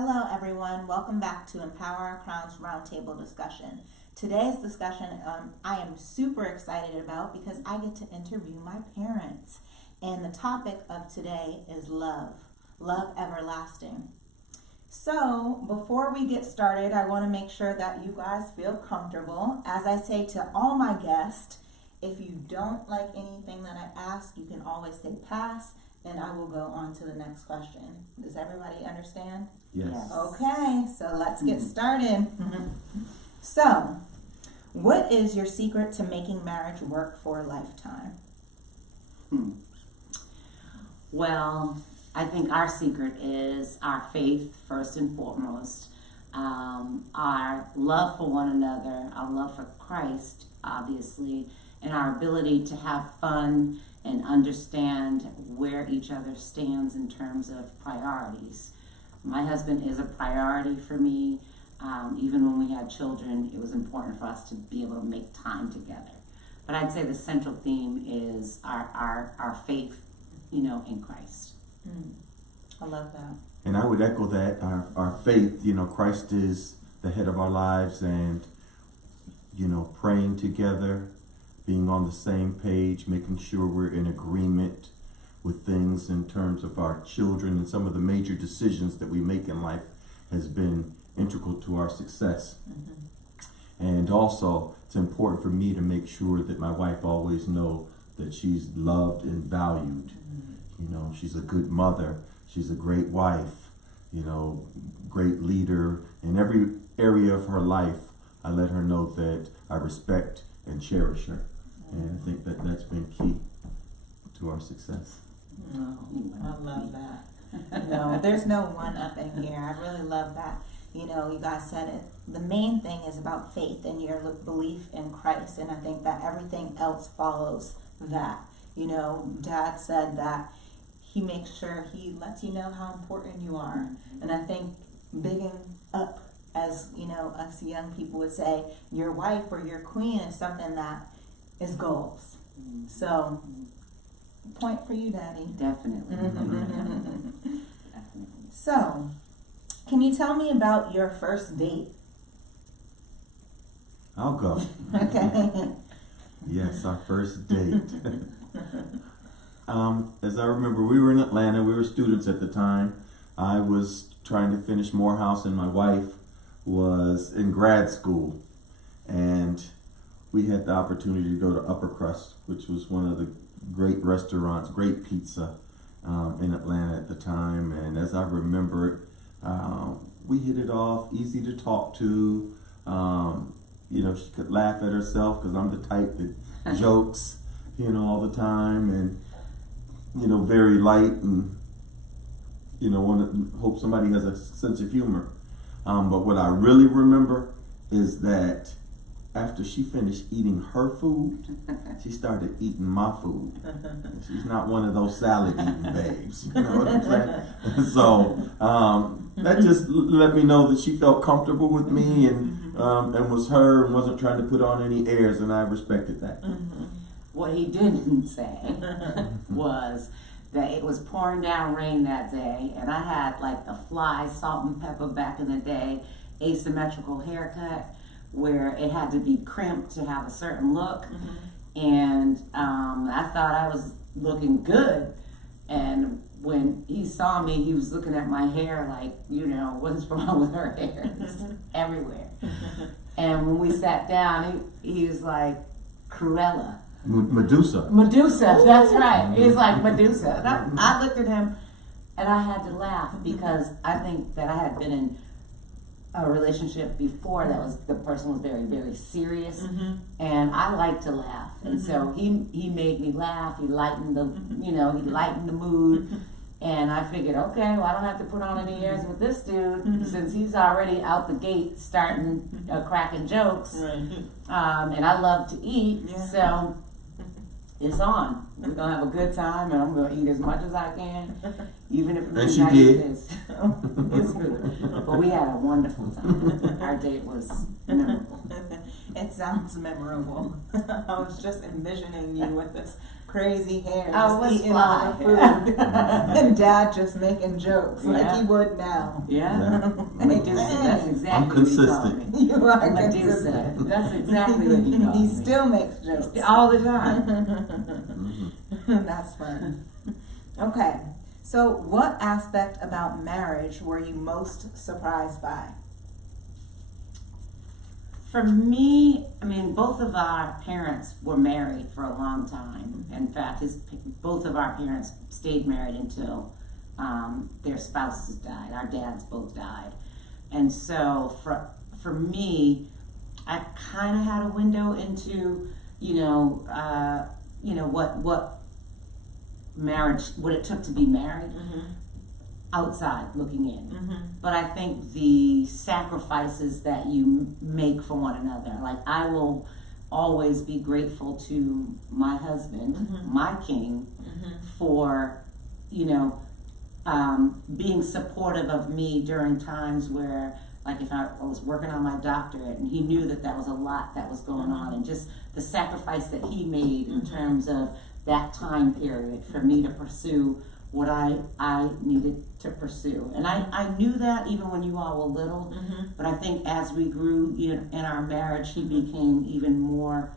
Hello everyone, welcome back to Empower Our Crowns Roundtable discussion. Today's discussion I am super excited about because I get to interview my parents. And the topic of today is love everlasting. So before we get started, I want to make sure that you guys feel comfortable. As I say to all my guests, if you don't like anything that I ask, you can always say pass, and I will go on to the next question. Does everybody understand? Yes. Okay, so let's get started. So, what is your secret to making marriage work for a lifetime? Well, I think our secret is our faith, first and foremost, our love for one another, our love for Christ, obviously, and our ability to have fun and understand where each other stands in terms of priorities. My husband is a priority for me. Even when we had children, it was important for us to be able to make time together. But I'd say the central theme is our faith, in Christ. I love that. And I would echo that. Our faith, Christ is the head of our lives, and, praying together, being on the same page, making sure we're in agreement with things in terms of our children and some of the major decisions that we make in life has been integral to our success. And also, it's important for me to make sure that my wife always knows that she's loved and valued. She's a good mother. She's a great wife, great leader. In every area of her life, I let her know that I respect and cherish her. And I think that that's been key to our success. I love that. There's no one up in here. I really love that. You guys said it. The main thing is about faith and your belief in Christ. And I think that everything else follows that. Dad said that he makes sure he lets you know how important you are. And I think bigging up, as us young people would say, your wife or your queen is something that is goals. So, point for you, Daddy. Definitely. Definitely. So, can you tell me about your first date? I'll go. Okay. Yes, our first date. As I remember, we were in Atlanta. We were students at the time. I was trying to finish Morehouse, and my wife was in grad school. And we had the opportunity to go to Upper Crust, which was one of the great restaurants, great pizza in Atlanta at the time. And as I remember it, we hit it off, easy to talk to. She could laugh at herself because I'm the type that jokes, all the time, and, very light, and, hope somebody has a sense of humor. But what I really remember is that after she finished eating her food, she started eating my food. She's not one of those salad eating babes, you know what I'm saying? So that just let me know that she felt comfortable with me and was her and wasn't trying to put on any airs, and I respected that. What he didn't say was that it was pouring down rain that day, and I had like the fly salt and pepper back in the day asymmetrical haircut, where it had to be crimped to have a certain look. And I thought I was looking good. And when he saw me, he was looking at my hair like, what's wrong with her hair? It's everywhere. And when we sat down, he was like, Cruella. Medusa, that's right. He was like Medusa. And I looked at him and I had to laugh because I think that I had been in a relationship before that was the person was very, very serious, and I like to laugh, and so he made me laugh. He lightened the mood, and I figured, okay, well, I don't have to put on any airs with this dude since he's already out the gate starting cracking jokes, and I love to eat, so it's on. We're gonna have a good time, and I'm gonna eat as much as I can, even if and she did. It's good. But we had a wonderful time. Our date was memorable. It sounds memorable. I was just envisioning you with this crazy hair, Oh, just it's eating all the fly. food, and Dad just making jokes like Yeah. he would now. Yeah. Medusa, that's exactly I'm what you call consistent. me. You are Medusa. consistent. That's exactly what you call He me. still makes jokes. All the time. That's fun. Okay, so what aspect about marriage were you most surprised by? For me, I mean, both of our parents were married for a long time. In fact, both of our parents stayed married until their spouses died. Our dads both died. And so for me, I kind of had a window into, what marriage, what it took to be married, outside looking in. But I think the sacrifices that you make for one another, like I will always be grateful to my husband, my king, for, being supportive of me during times where, like if I was working on my doctorate and he knew that was a lot that was going on, and just the sacrifice that he made in terms of that time period for me to pursue what I needed to pursue. And I knew that even when you all were little, but I think as we grew in our marriage, he became even more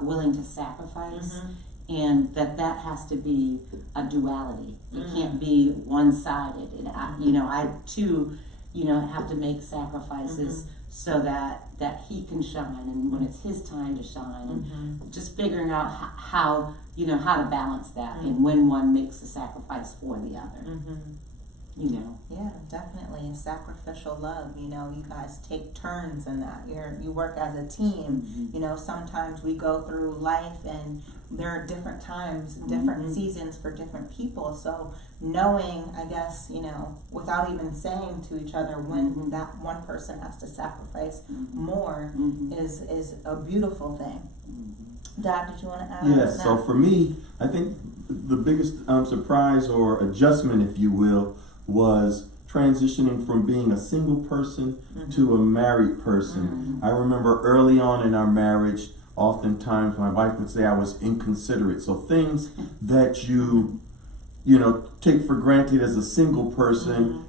willing to sacrifice, and that has to be a duality. It can't be one-sided. And I too, have to make sacrifices so that he can shine, and when it's his time to shine, and just figuring out how to balance that, and when one makes a sacrifice for the other. Yeah, definitely a sacrificial love. You guys take turns in that. You work as a team. Sometimes we go through life and there are different times, different seasons for different people. So knowing, I guess, without even saying to each other when that one person has to sacrifice more is a beautiful thing. Dad, did you want to add? Yeah, so for me, I think the biggest surprise or adjustment, if you will, was transitioning from being a single person to a married person. I remember early on in our marriage, oftentimes my wife would say I was inconsiderate. So things that you take for granted as a single person,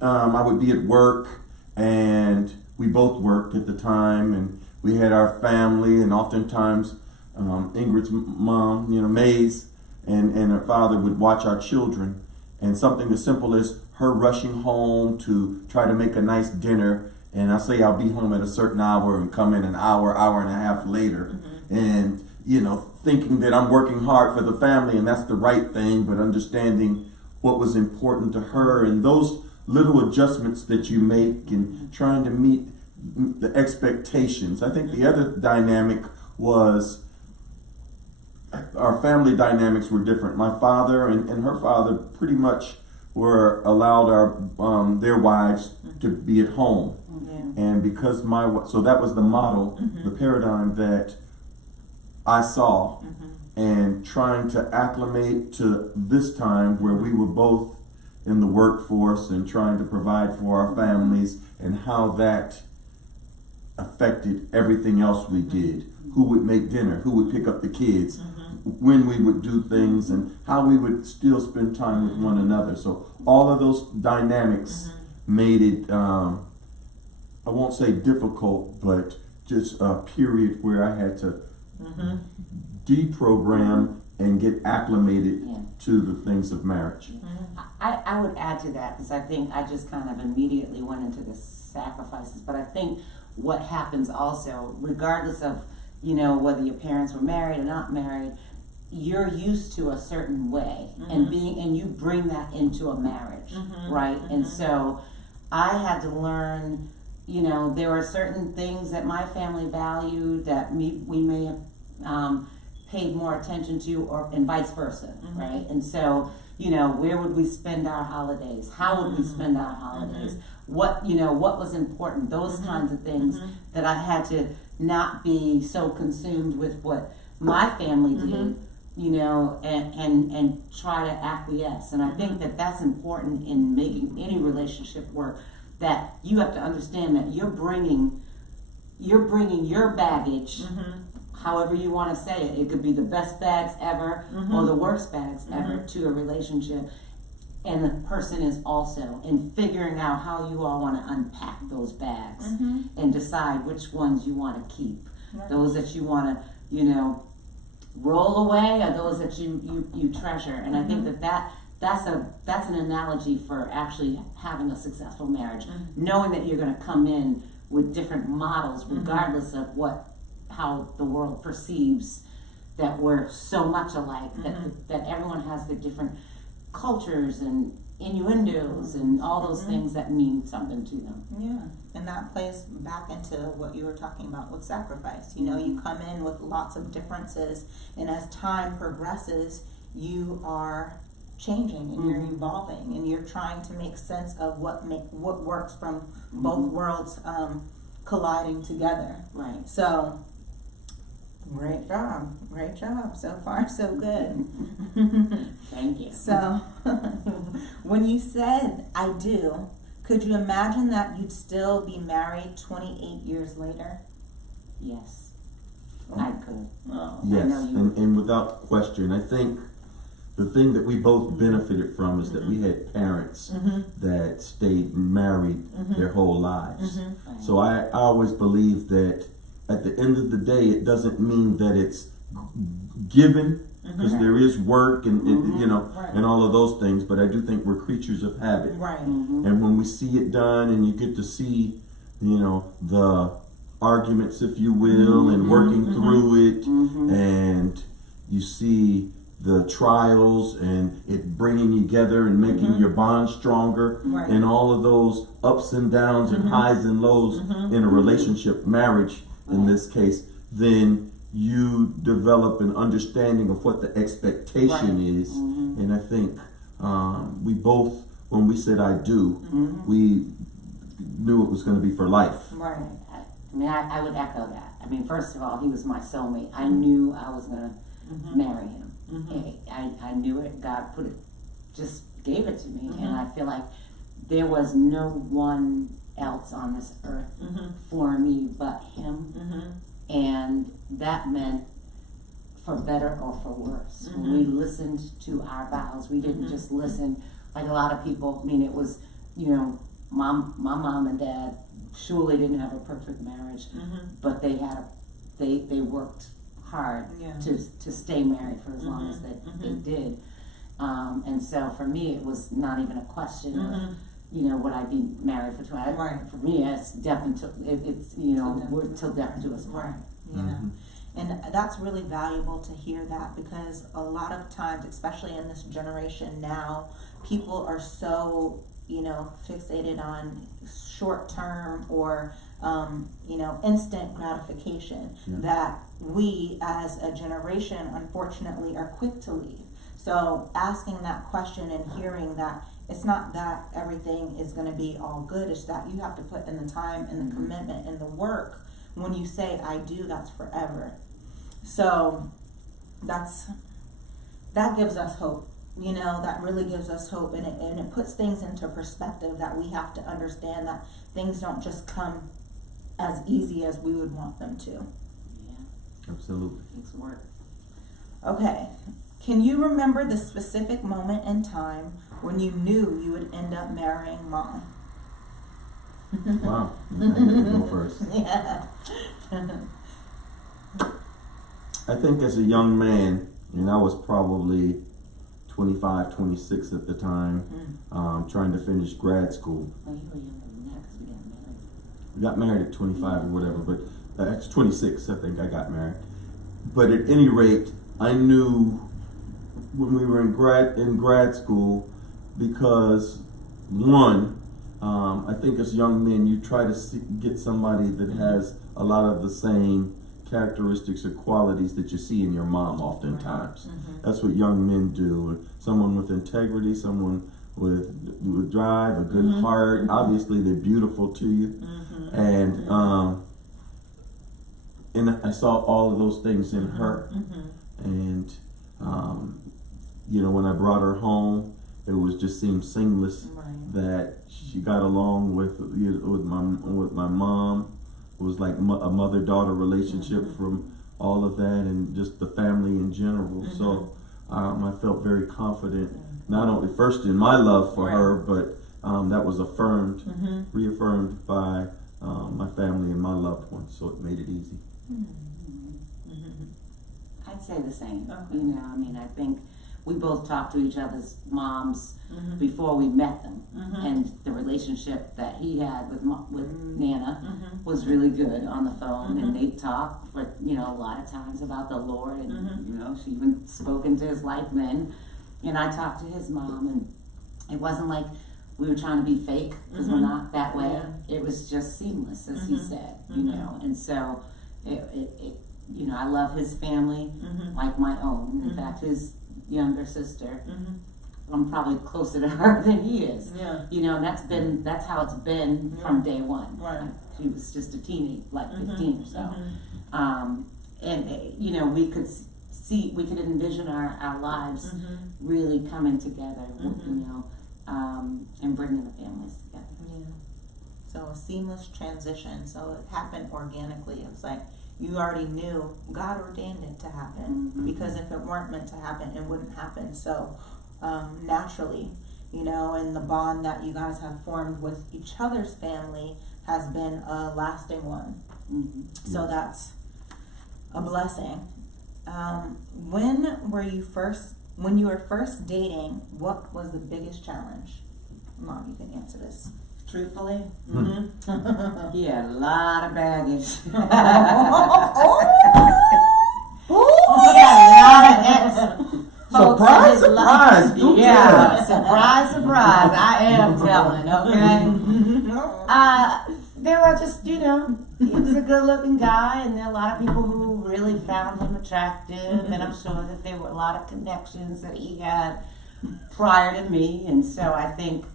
I would be at work, and we both worked at the time, and we had our family, and oftentimes Ingrid's mom, Mays, and her father would watch our children, and something as simple as her rushing home to try to make a nice dinner, and I say I'll be home at a certain hour and come in an hour and a half later, and thinking that I'm working hard for the family and that's the right thing, but understanding what was important to her, and those little adjustments that you make and trying to meet the expectations. I think the other dynamic was our family dynamics were different. My father and her father pretty much were allowed their wives to be at home. And because so that was the model, the paradigm that I saw, and trying to acclimate to this time where we were both in the workforce and trying to provide for our families, and how that affected everything else we did. Who would make dinner, who would pick up the kids, when we would do things, and how we would still spend time with one another. So all of those dynamics made it, I won't say difficult, but just a period where I had to deprogram and get acclimated to the things of marriage. I would add to that, because I think I just kind of immediately went into the sacrifices, but I think what happens also, regardless of whether your parents were married or not married, you're used to a certain way, and you bring that into a marriage, right? And so I had to learn, there were certain things that my family valued that we may have paid more attention to, and vice versa, right? And so, where would we spend our holidays? How would we spend our holidays? What was important? Those kinds of things that I had to not be so consumed with what my family did, and try to acquiesce. And I think that that's important in making any relationship work, that you have to understand that you're bringing your baggage however you want to say it. It could be the best bags ever or the worst bags ever to a relationship. And the person is also in figuring out how you all want to unpack those bags and decide which ones you want to keep. Right. Those that you want to, you know, roll away, or those that you treasure. And I think that's an analogy for actually having a successful marriage. Knowing that you're going to come in with different models, regardless of how the world perceives that we're so much alike, that everyone has their different cultures and innuendos and all those things that mean something to them. Yeah, and that plays back into what you were talking about with sacrifice. You know, you come in with lots of differences, and as time progresses, you are changing and you're evolving, and you're trying to make sense of what works from both worlds colliding together. Right. So, great job so far, so good. Thank you. So, when you said I do, could you imagine that you'd still be married 28 years later? Yes, I could. Oh. Yes, I know you. and without question, I think the thing that we both benefited from is that we had parents that stayed married their whole lives. Right. So I always believe that at the end of the day, it doesn't mean that it's given, because there is work and you know, and all of those things. But I do think we're creatures of habit, Right. and when we see it done, and you get to see, you know, the arguments, if you will, and working through it, and you see the trials and it bringing you together and making your bond stronger, Right. and all of those ups and downs and highs and lows in a relationship, marriage in this case, then you develop an understanding of what the expectation is. And I think we both, when we said I do, we knew it was going to be for life. Right. I mean, I would echo that. I mean, first of all, he was my soulmate. I knew I was going to marry him. I knew it. God just gave it to me. And I feel like there was no one else on this earth for me but him. And that meant for better or for worse. When we listened to our vows, we didn't just listen like a lot of people. I mean, it was, you know, my mom and dad surely didn't have a perfect marriage, but they worked hard to stay married for as long as they did. And so for me, it was not even a question of, you know, would I be married for 20? Right. For me, it's death until it's, you know, we're till death do us part. Yeah. And that's really valuable to hear that, because a lot of times, especially in this generation now, people are so, you know, fixated on short term or you know, instant gratification, that we as a generation unfortunately are quick to leave. So asking that question and hearing that it's not that everything is going to be all good, it's that you have to put in the time and the commitment and the work. When you say I do, that's forever. So that gives us hope. You know, that really gives us hope, and it puts things into perspective, that we have to understand that things don't just come as easy as we would want them to. Yeah, Absolutely. it's work. Okay, can you remember the specific moment in time when you knew you would end up marrying Mom? Wow. I get to go first. Yeah. I think as a young man, and I was probably 25, 26 at the time, trying to finish grad school. Oh, you were younger than that because we got married. We got married at 25 or whatever, but at 26, I think I got married. But at any rate, I knew when we were in grad school, because one, I think as young men, you try to get somebody that has a lot of the same characteristics or qualities that you see in your mom oftentimes. That's what young men do. Someone with integrity, someone with drive, a good heart. Obviously, they're beautiful to you. And I saw all of those things in her. And, you know, when I brought her home, it was just seemed seamless that she got along with my mom. It was like a mother-daughter relationship from all of that, and just the family in general. So I felt very confident, not only first in my love for her, but that was affirmed, reaffirmed by my family and my loved ones. So it made it easy. I'd say the same. You know, I mean, I think we both talked to each other's moms before we met them, and the relationship that he had with Nana was really good on the phone, and they talked for, you know, a lot of times about the Lord, and you know, she even spoke into his life then, and I talked to his mom, and it wasn't like we were trying to be fake, because we're not that way. It was just seamless, as he said, you know, and so it you know, I love his family like my own. In fact, his younger sister, I'm probably closer to her than he is. You know, and that's how it's been from day one. She was just a teeny, like 15 or so. And you know, we could envision our lives really coming together, you know, and bringing the families together. So a seamless transition. So it happened organically. It was like you already knew God ordained it to happen, because if it weren't meant to happen, it wouldn't happen. So naturally, you know, and the bond that you guys have formed with each other's family has been a lasting one. So that's a blessing. When you were first dating, what was the biggest challenge? Mom, you can answer this. Truthfully, he had a lot of baggage. He had a lot of ex. Surprise, surprise! Surprise! I am telling, okay? There were just, you know, he was a good-looking guy, and there are a lot of people who really found him attractive, and I'm sure that there were a lot of connections that he had prior to me, and so I think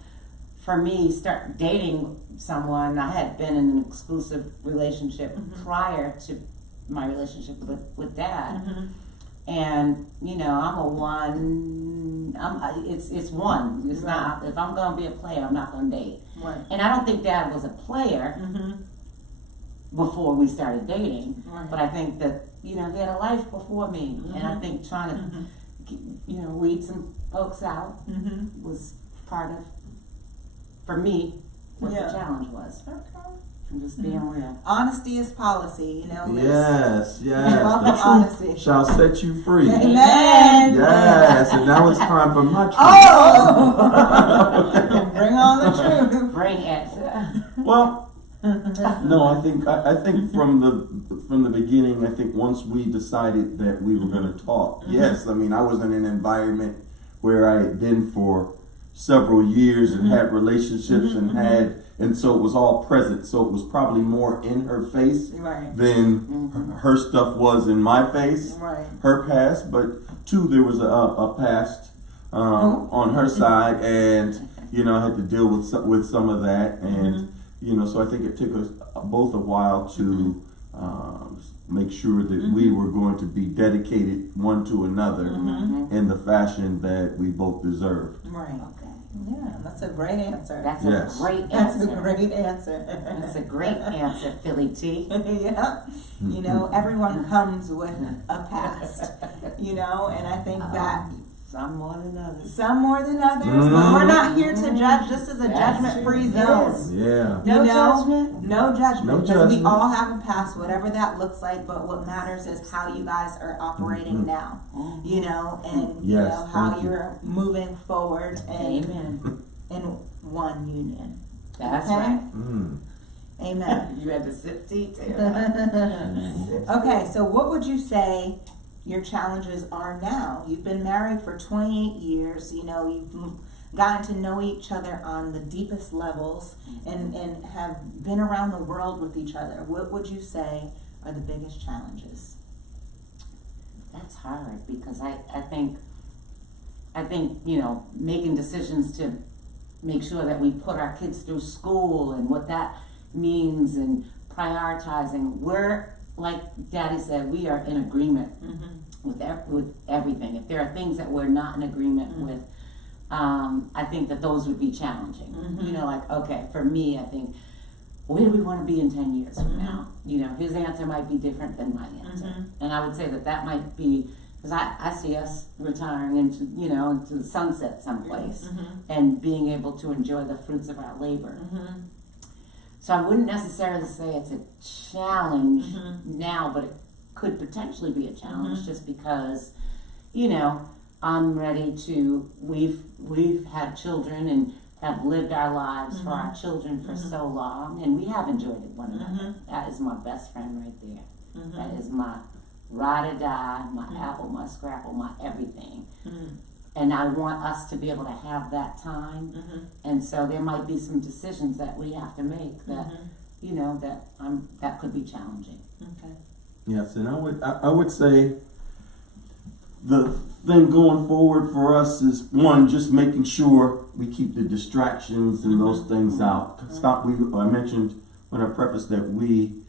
for me, start dating someone, I had been in an exclusive relationship prior to my relationship with Dad. And, you know, it's one. It's not, if I'm going to be a player, I'm not going to date. And I don't think Dad was a player before we started dating. But I think that, you know, he had a life before me. And I think trying to, you know, weed some folks out was part of, for me, what the challenge was. I'm just being real. Honesty is policy, you know. Yes. The truth honesty shall set you free. Amen. Yes, and now it's time for my truth. Bring on the truth. Bring it. Well, no, I think from the beginning, I think once we decided that we were going to talk, yes, I mean, I was in an environment where I had been for several years and had relationships and so it was all present. So it was probably more in her face than her stuff was in my face, her past. But two, there was a past on her side, and you know, I had to deal with some of that, and you know, so I think it took us both a while to make sure that we were going to be dedicated one to another in the fashion that we both deserved. Yeah, that's a great answer. That's a great answer. That's a great answer. That's a great answer, Philly T. You know, everyone comes with a past, you know, and I think that some more than others. Some more than others, but we're not here to judge. This is a judgment-free zone. No judgment. No judgment. Because we all have a past, whatever that looks like. But what matters is how you guys are operating now. You know, and you know how you're moving forward and in one union. That's right. Amen. You had to sip tea too. Okay, so what would you say your challenges are now? You've been married for 28 years. You know, you've gotten to know each other on the deepest levels and have been around the world with each other. What would you say are the biggest challenges? That's hard because I think, you know, making decisions to make sure that we put our kids through school and what that means and prioritizing. We're, like Daddy said, we are in agreement with everything. If there are things that we're not in agreement with, I think that those would be challenging. You know, like, okay, for me, I think where do we want to be in 10 years from now? You know, his answer might be different than my answer. And I would say that might be, because I see us retiring into, you know, into the sunset someplace and being able to enjoy the fruits of our labor. So I wouldn't necessarily say it's a challenge now, but it could potentially be a challenge just because, you know, I'm ready to, we've had children and have lived our lives for our children for so long, and we have enjoyed it one another. That is my best friend right there. That is my ride or die, my apple, my scrapple, my everything. And I want us to be able to have that time. And so there might be some decisions that we have to make that, you know, that could be challenging. Okay. Yes, and I would say the thing going forward for us is, one, just making sure we keep the distractions and those things out. I mentioned when I prefaced that we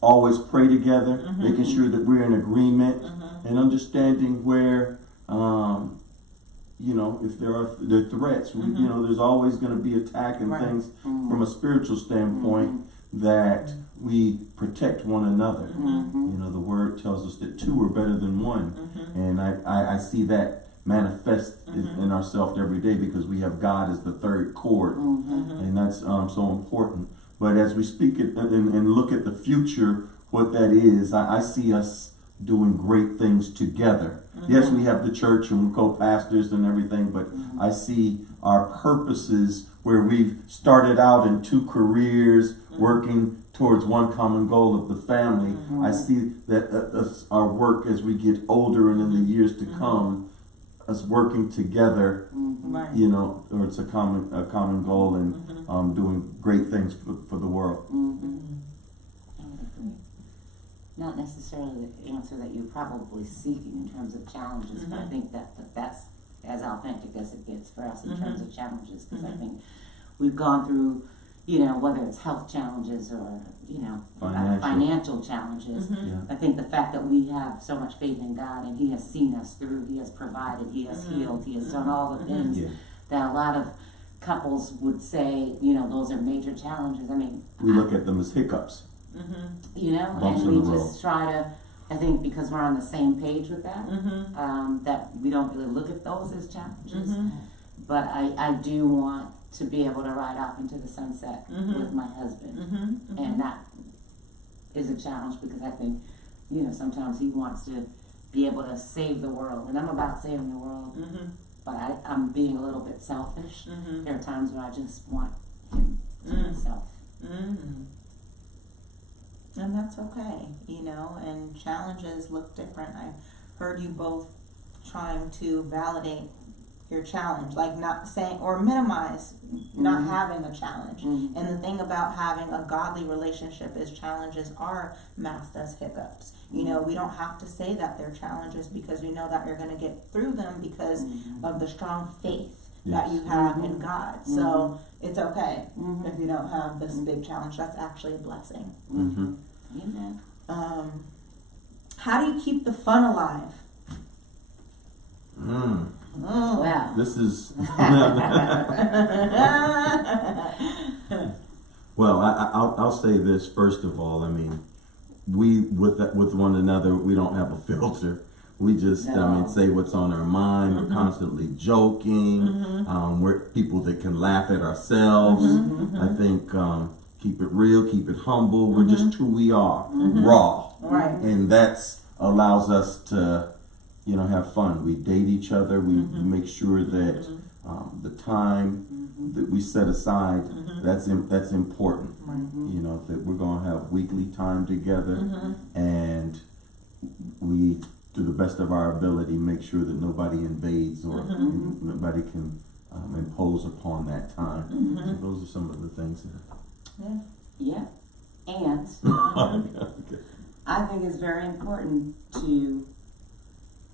always pray together, making sure that we're in agreement and understanding where, you know, if there are threats, you know, there's always going to be attack and things from a spiritual standpoint that we protect one another. You know, the word tells us that two are better than one. And I see that manifest in ourselves every day because we have God as the third cord. And that's so important. But as we speak it and look at the future, what that is, I see us doing great things together. Yes, we have the church and we're co-pastors and everything, but I see our purposes where we've started out in two careers, working towards one common goal of the family. I see that our work as we get older and in the years to come, us working together, you know, or it's a common goal and doing great things for the world. Not necessarily the answer that you're probably seeking in terms of challenges, but I think that's as authentic as it gets for us in terms of challenges, because I think we've gone through, you know, whether it's health challenges or, you know, financial challenges. I think the fact that we have so much faith in God and He has seen us through, He has provided, He has healed, He has done all the things that a lot of couples would say, you know, those are major challenges. I mean, we look at them as hiccups. You know, Bumps and in we the just try to, I think because we're on the same page with that, that we don't really look at those as challenges. But I do want to be able to ride off into the sunset with my husband. And that is a challenge because I think, you know, sometimes he wants to be able to save the world. And I'm about saving the world, but I'm being a little bit selfish. There are times where I just want him to himself. And that's okay, you know, and challenges look different. I heard you both trying to validate your challenge, like not saying or minimize not having a challenge. And the thing about having a godly relationship is challenges are masked as hiccups. You know, we don't have to say that they're challenges because we know that you're going to get through them because of the strong faith that you have in God. So it's okay if you don't have this big challenge. That's actually a blessing. How do you keep the fun alive? Wow. This is well. I'll say this first of all. I mean, we with one another, we don't have a filter. We just say what's on our mind. We're constantly joking. We're people that can laugh at ourselves. I think keep it real, keep it humble. We're just who we are, raw, and that's allows us to, you know, have fun. We date each other. We make sure that the time that we set aside, that's important. You know, that we're going to have weekly time together, and we, to the best of our ability, make sure that nobody invades or nobody can impose upon that time. So those are some of the things that. And I think it's very important to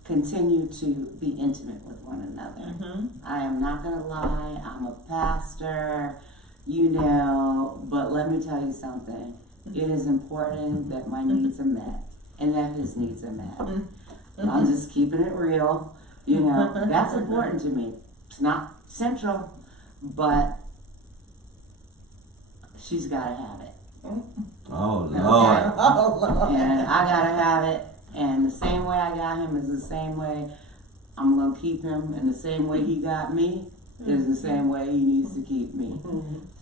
continue to be intimate with one another. I am not going to lie, I'm a pastor, you know, but let me tell you something. It is important that my needs are met and that his needs are met. I'm just keeping it real. You know, that's important to me. It's not central, but she's got to have it. Oh, Lord. Oh, Lord. And I gotta have it. And the same way I got him is the same way I'm gonna keep him. And the same way he got me is the same way he needs to keep me.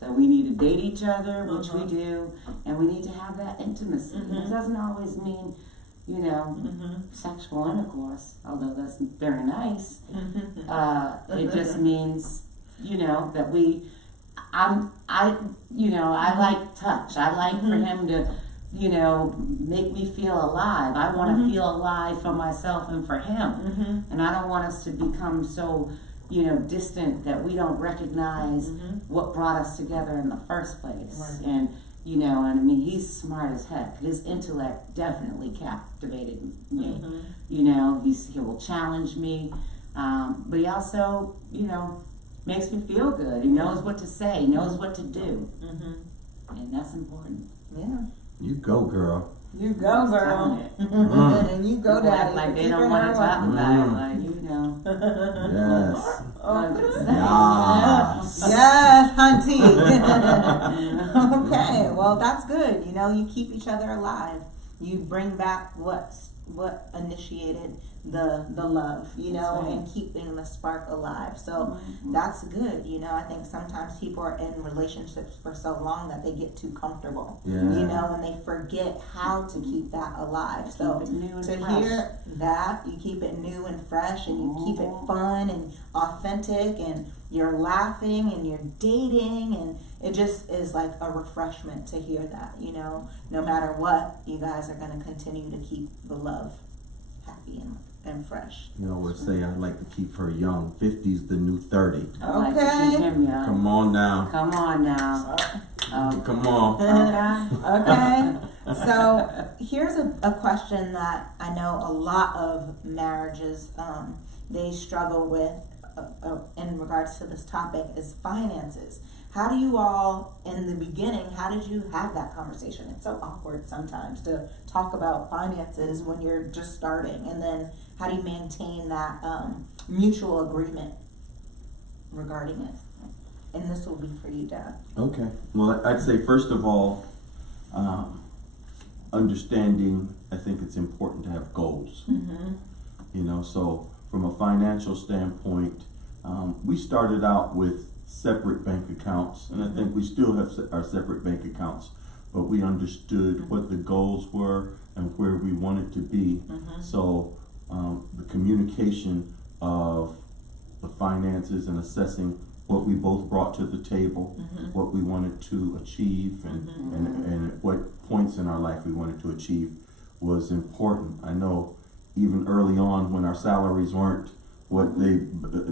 So we need to date each other, which we do, and we need to have that intimacy. It doesn't always mean, you know, sexual intercourse, although that's very nice. It just means, you know, that I like touch. I like for him to, you know, make me feel alive. I want to feel alive for myself and for him. And I don't want us to become so, you know, distant that we don't recognize what brought us together in the first place. Right. And, you know, and I mean, he's smart as heck. His intellect definitely captivated me. You know, he will challenge me. But he also, you know, makes me feel good. He knows what to say. He knows what to do. And that's important. Yeah. You go, girl. You go, girl. And you go, People act daddy. like they Keep don't it want to her talk way. about it, like, you know. Yes. I'm just saying. Yes. Yes, hunty. Okay, well that's good. You know, you keep each other alive. You bring back what initiated the love, you know, That's right. and keeping the spark alive. So that's good. You know, I think sometimes people are in relationships for so long that they get too comfortable. Yeah. You know, and they forget how to keep that alive. So Keep it new and to fresh. hear that, you keep it new and fresh, and you keep it fun and authentic, and you're laughing and you're dating, and it just is like a refreshment to hear that, you know, no matter what, you guys are going to continue to keep the love happy and fresh. You know what say? I'd like to keep her young. 50's the new 30. I like to Okay. keep him young. Come on now. Come on now. Come on. Okay. Okay, so here's a question that I know a lot of marriages, they struggle with in regards to this topic is finances. How do you all, in the beginning, how did you have that conversation? It's so awkward sometimes to talk about finances when you're just starting. And then how do you maintain that mutual agreement regarding it? And this will be for you, Dad. Okay. Well, I'd say first of all, understanding. I think it's important to have goals. You know, so from a financial standpoint, we started out with separate bank accounts, and I think we still have our separate bank accounts, but we understood what the goals were and where we wanted to be. So the communication of the finances and assessing what we both brought to the table, what we wanted to achieve, and what points in our life we wanted to achieve was important. I know even early on when our salaries weren't what they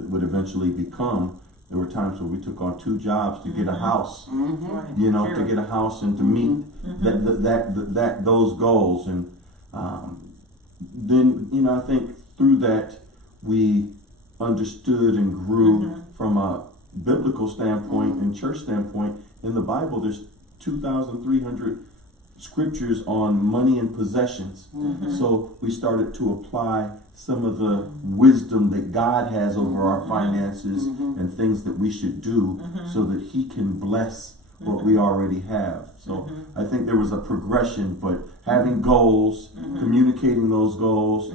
would eventually become, there were times where we took on 2 jobs to get a house, you know, to get a house and to meet those goals. And then, you know, I think through that we understood and grew from a biblical standpoint and church standpoint. In the Bible, there's 2,300 scriptures on money and possessions. So we started to apply some of the wisdom that God has over our finances and things that we should do so that He can bless what we already have. So I think there was a progression, but having goals, communicating those goals,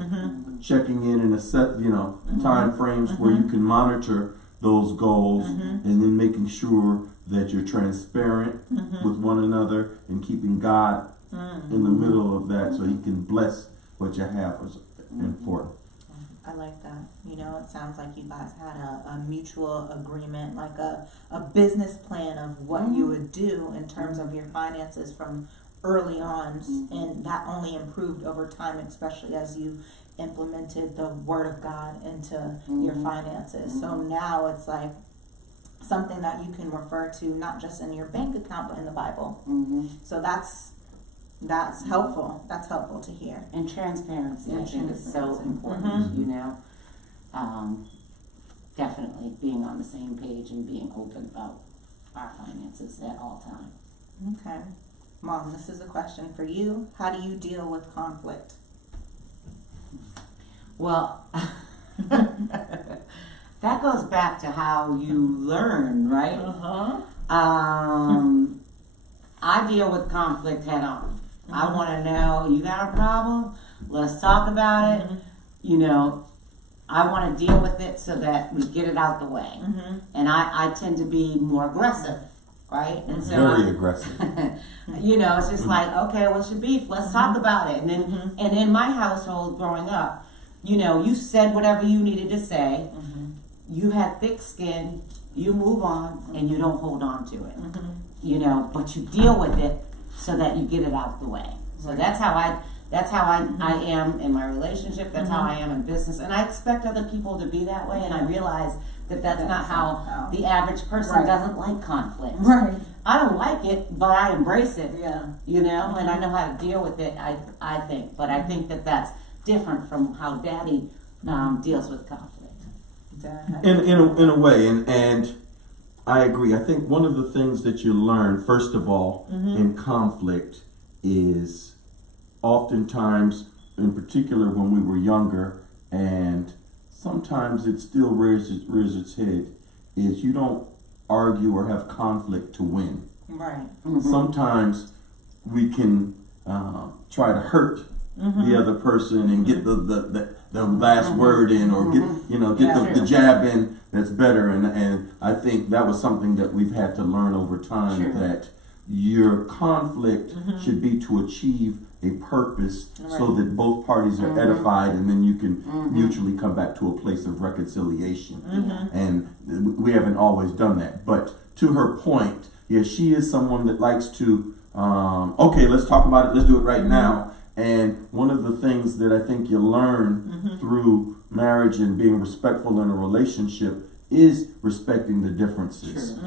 checking in and assess, you know, time frames where you can monitor those goals, and then making sure that you're transparent with one another and keeping God in the middle of that so He can bless what you have is important. I like that. You know, it sounds like you guys had a mutual agreement, like a business plan of what you would do in terms of your finances from early on, and that only improved over time, especially as you implemented the Word of God into your finances. So now it's like something that you can refer to not just in your bank account but in the Bible. So that's helpful. That's helpful to hear. And transparency, I And think, is so transparency. important, you know. Definitely being on the same page and being open about our finances at all times. Okay. Mom, this is a question for you. How do you deal with conflict? Well, that goes back to how you learn, right? I deal with conflict head on. I want to know, you got a problem? Let's talk about it. You know, I want to deal with it so that we get it out the way. And I tend to be more aggressive, right? And so Very aggressive. you know, it's just like, okay, what's your beef? Let's talk about it. And then, and in my household growing up, you know, you said whatever you needed to say. You had thick skin. You move on, and you don't hold on to it. You know, but you deal with it so that you get it out the way. So that's how I am in my relationship. That's how I am in business, and I expect other people to be that way. And I realize that that's not how the average person doesn't like conflict. I don't like it, but I embrace it. You know, and I know how to deal with it. I think, but I think that that's different from how Daddy deals with conflict. In a way, and I agree. I think one of the things that you learn, first of all, in conflict is oftentimes, in particular when we were younger, and sometimes it still rears its head, is you don't argue or have conflict to win. Sometimes we can try to hurt the other person and get the last word in, or get the jab in that's better, and I think that was something that we've had to learn over time, that your conflict should be to achieve a purpose so that both parties are edified, and then you can mutually come back to a place of reconciliation. And we haven't always done that, but to her point, she is someone that likes to okay, let's talk about it, let's do it right now. And one of the things that I think you learn through marriage and being respectful in a relationship is respecting the differences.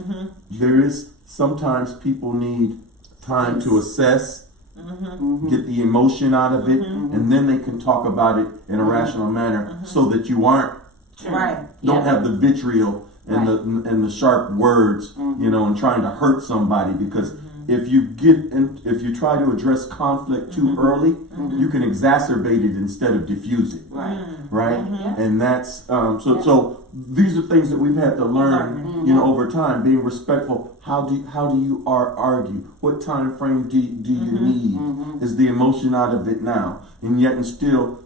There is sometimes people need time to assess, get the emotion out of it, and then they can talk about it in a rational manner, so that you aren't don't have the vitriol and the sharp words, you know, and trying to hurt somebody, because if you try to address conflict too early, you can exacerbate it instead of diffuse it. And that's so these are things that we've had to learn, you know, over time. Being respectful. How do you argue? What time frame do you need? Is the emotion out of it now? And yet, and still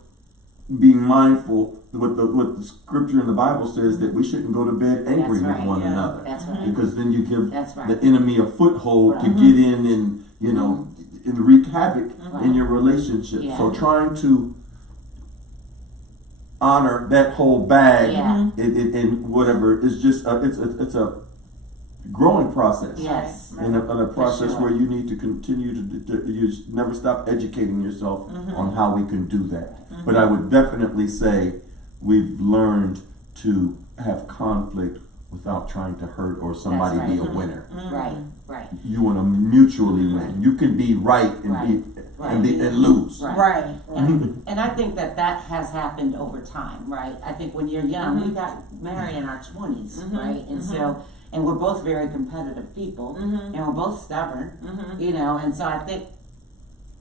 being mindful. What the scripture in the Bible says, that we shouldn't go to bed angry with one another. Because then you give the enemy a foothold to get in and, you know, and wreak havoc in your relationship. So trying to honor that whole bag and whatever is just it's a growing process. In a process where you need to continue to you never stop educating yourself on how we can do that. But I would definitely say we've learned to have conflict without trying to hurt or somebody be a winner. You want to mutually win. You can be right and and lose. And I think that has happened over time, right? I think when you're young, we got married in our 20s, right? And so, and we're both very competitive people, and we're both stubborn, you know, and so I think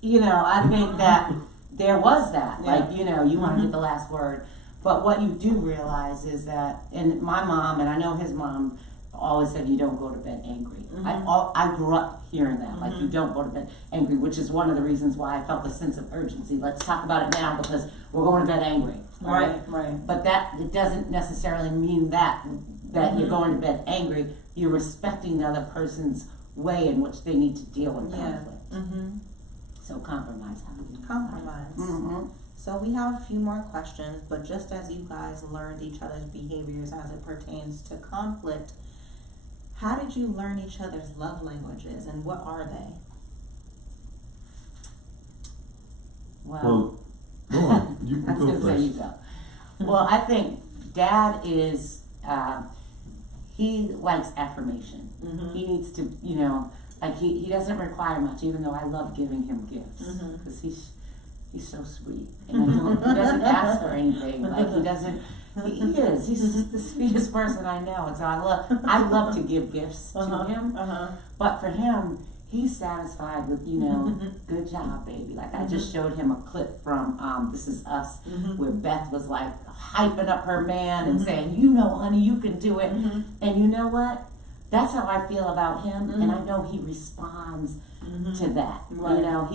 that there was that, like, you know, you want to get the last word. But what you do realize is that, and my mom, and I know his mom, always said you don't go to bed angry. I grew up hearing that, like, you don't go to bed angry, which is one of the reasons why I felt a sense of urgency. Let's talk about it now, because we're going to bed angry. But that, it doesn't necessarily mean that you're going to bed angry. You're respecting the other person's way in which they need to deal with conflict. So compromise. So we have a few more questions, but just as you guys learned each other's behaviors as it pertains to conflict, how did you learn each other's love languages, and what are they? Well, go on. You can go first. Well, I think Dad is, he likes affirmation. He needs to, you know, like he doesn't require much, even though I love giving him gifts, because he's so sweet, and he doesn't ask for anything. Like he's the sweetest person I know, and so I love to give gifts to him. But for him, he's satisfied with, you know, good job, baby. Like I just showed him a clip from This Is Us, where Beth was like hyping up her man and saying, you know, honey, you can do it. And you know what? That's how I feel about him, and I know he responds to that. Right. You know,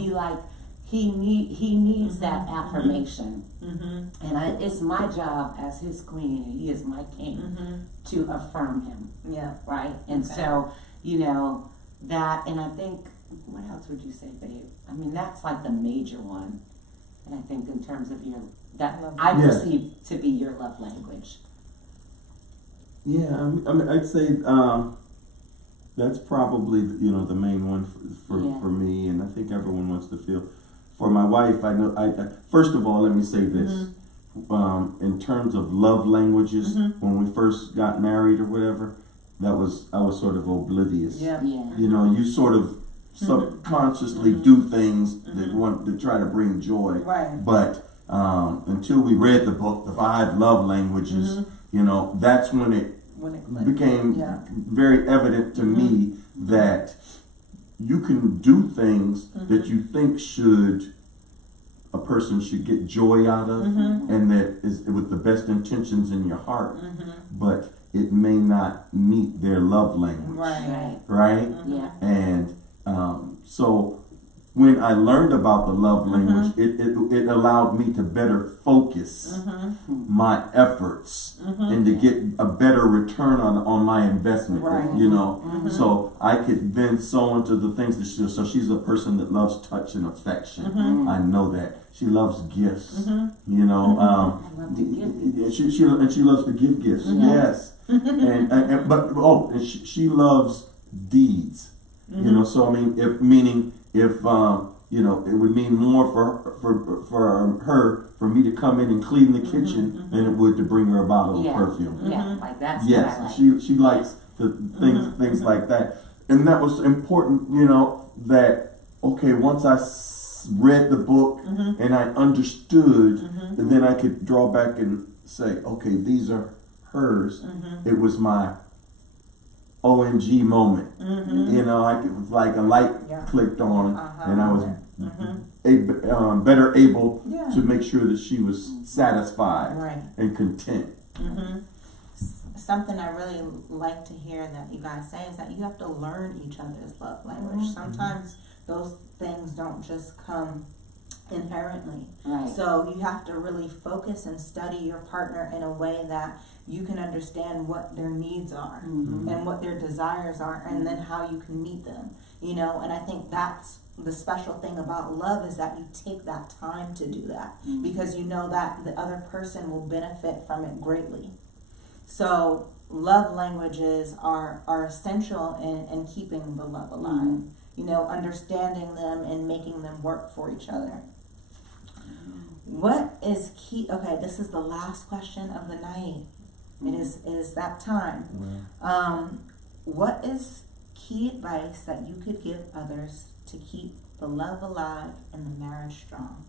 he needs that affirmation. And it's my job as his queen, and he is my king, to affirm him. Yeah. Right? And so, you know, that, and I think, what else would you say, babe? I mean, that's like the major one. And I think in terms of that I perceive to be your love language. Yeah, I mean, I'd say that's probably, you know, the main one for me, and I think everyone wants to feel. For my wife, I know. First of all, let me say this: in terms of love languages, when we first got married or whatever, I was sort of oblivious. Yeah. You know, you sort of subconsciously do things that want to try to bring joy. Right. But until we read the book, The 5 Love Languages, you know, that's when it became very evident to me that you can do things that you think a person should get joy out of, and that is with the best intentions in your heart, but it may not meet their love language. Right? Yeah. And so when I learned about the love language, it allowed me to better focus my efforts and to get a better return on my investment. You know, so I could then sow into the things that so she's a person that loves touch and affection. I know that. She loves gifts. You know, she loves to give gifts. Yes, but she loves deeds. You know, so I mean, if you know, it would mean more for her for me to come in and clean the kitchen than it would to bring her a bottle of perfume. Yeah, like that's yes, what I like. she likes the things like that, and that was important. You know, that okay, once I read the book and I understood, and then I could draw back and say, okay, these are hers. It was my OMG moment. You know, it was like a light clicked on, and I was better able to make sure that she was satisfied and content. Something I really like to hear that you guys say is that you have to learn each other's love language. Sometimes those things don't just come inherently. So you have to really focus and study your partner in a way that you can understand what their needs are and what their desires are, and then how you can meet them. You know, and I think that's the special thing about love, is that you take that time to do that because you know that the other person will benefit from it greatly. So love languages are essential in keeping the love alive. You know, understanding them and making them work for each other. What is key? Okay, this is the last question of the night. It is that time. What is key advice that you could give others to keep the love alive and the marriage strong?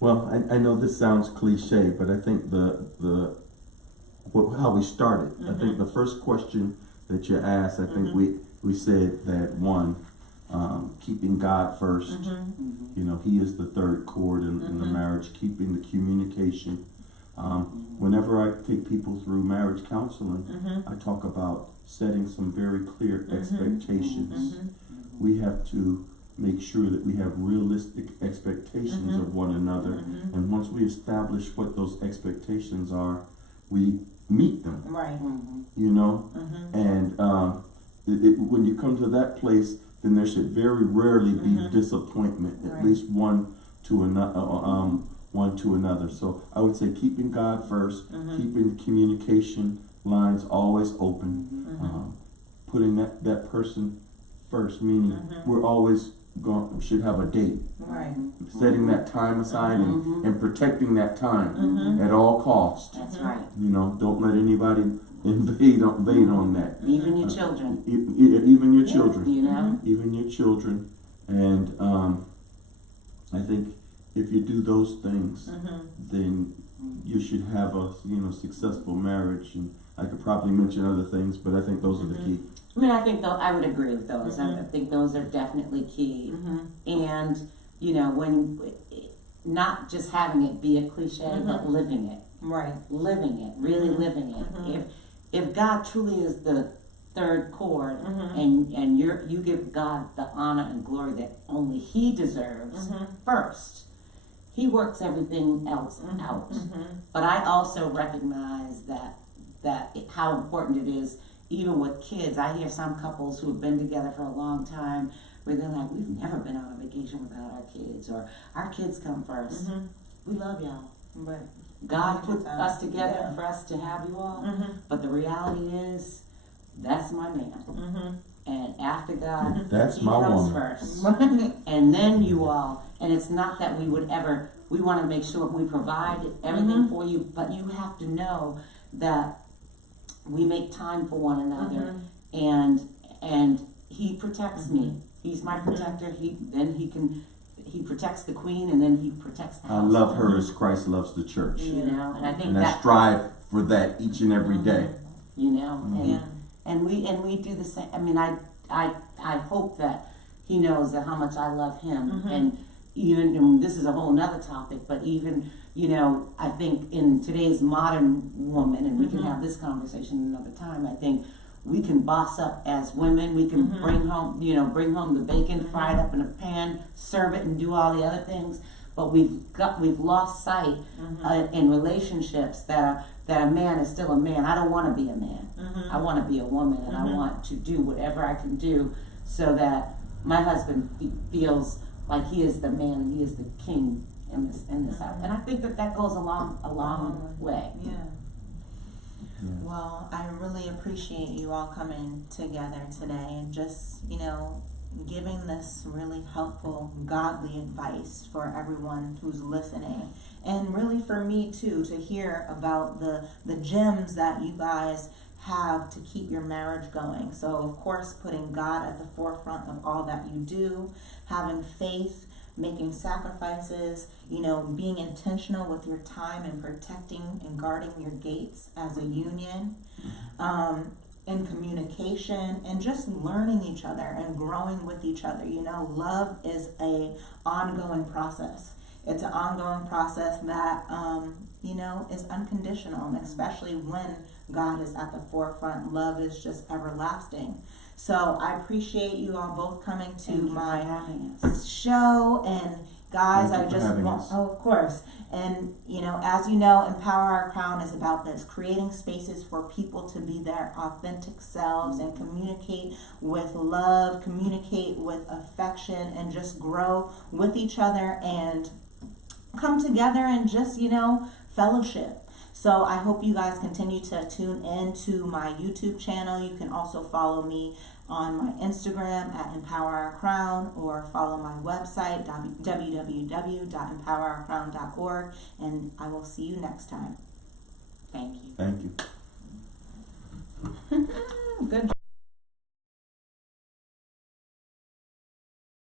Well, I know this sounds cliche, but I think how we started. I think the first question that you asked, I think we said that one, keeping God first. You know, He is the third cord in the marriage. Keeping the communication. Whenever I take people through marriage counseling, I talk about setting some very clear expectations. We have to make sure that we have realistic expectations of one another, and once we establish what those expectations are, we meet them. You know, and when you come to that place, then there should very rarely be disappointment. At least one to another. So I would say keeping God first, keeping the communication lines always open, putting that person first, meaning we're always should have a date. Setting that time aside and protecting that time at all costs. That's right. You know, don't let anybody invade on that. Even your children. Even your children. You know? Even your children. And I think if you do those things, then you should have a successful marriage. And I could probably mention other things, but I think those are the key. I mean, I think I would agree with those. I think those are definitely key. And, you know, when not just having it be a cliche, but living it. Living it, really living it. If God truly is the third chord, Mm-hmm. and you give God the honor and glory that only He deserves Mm-hmm. first. He works everything else Mm-hmm. out. Mm-hmm. But I also recognize that how important it is, even with kids. I hear some couples who have been together for a long time where they're like, we've never been on a vacation without our kids, or our kids come 1st. Mm-hmm. We love y'all. Right. God put us together Yeah. for us to have you all. Mm-hmm. But the reality is, that's my man. Mm-hmm. And after God, That's He my comes woman. first. Right. And then you all, and it's not that we would ever, we want to make sure we provide everything for you, but you have to know that we make time for one another, and He protects me. He's my protector. He protects the queen, and then He protects the I house. love her as Christ loves the church. You know, and I think And I that, strive for that each and every day. you know, Yeah. and we do the same. I mean, I hope that He knows that how much I love Him, and even, and this is a whole nother topic, but even, you know, I think in today's modern woman, and we can have this conversation another time, I think we can boss up as women. We can bring home the bacon, fry it up in a pan, serve it, and do all the other things. But we've lost sight in relationships that a man is still a man. I don't want to be a man. I want to be a woman, and I want to do whatever I can do so that my husband feels like he is the man and he is the king in this house. And I think that goes a long way. Yeah. Yeah. Well, I really appreciate you all coming together today and just, giving this really helpful, godly advice for everyone who's listening. And really for me too, to hear about the gems that you guys have to keep your marriage going. So of course, putting God at the forefront of all that you do, having faith, making sacrifices, being intentional with your time and protecting and guarding your gates as a union, in communication, and just learning each other and growing with each other. Love is a ongoing process. It's an ongoing process that, is unconditional, and especially when God is at the forefront, love is just everlasting. So I appreciate you all both coming to my show, and guys, Thank you for having us. of course. And, as you know, Empower Our Crown is about this, creating spaces for people to be their authentic selves and communicate with love, communicate with affection, and just grow with each other and come together and just, fellowship. So I hope you guys continue to tune in to my YouTube channel. You can also follow me on my Instagram at Empower Our Crown, or follow my website, www.empowerourcrown.org, and I will see you next time. Thank you. Thank you. Good.